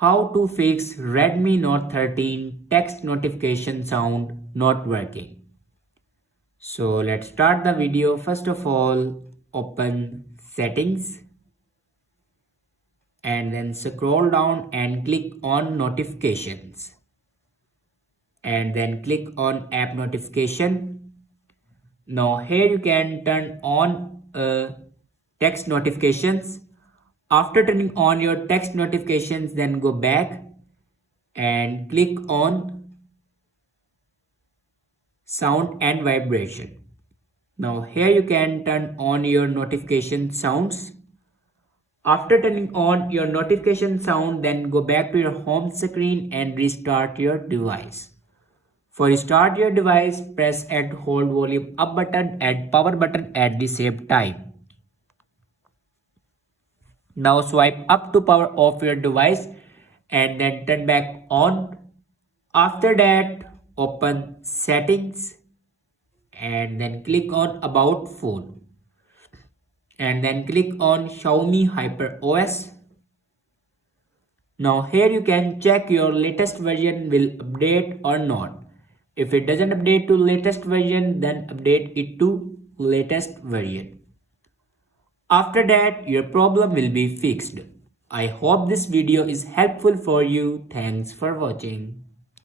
How to fix Redmi Note 13 text notification sound not working. So let's start the video. First of all, open settings and then scroll down and click on notifications and then click on app notification. Now here you can turn on text notifications. After turning on your text notifications, then go back and click on sound and vibration. Now here you can turn on your notification sounds. After turning on your notification sound, then go back to your home screen and restart your device. For restart your device, press and hold volume up button and power button at the same time. Now swipe up to power off your device and then turn back on. After that, open settings and then click on about phone and then click on Xiaomi Hyper OS. Now here you can check your latest version will update or not. If it doesn't update to latest version, then update it to latest version. After that, your problem will be fixed. I hope this video is helpful for you. Thanks for watching.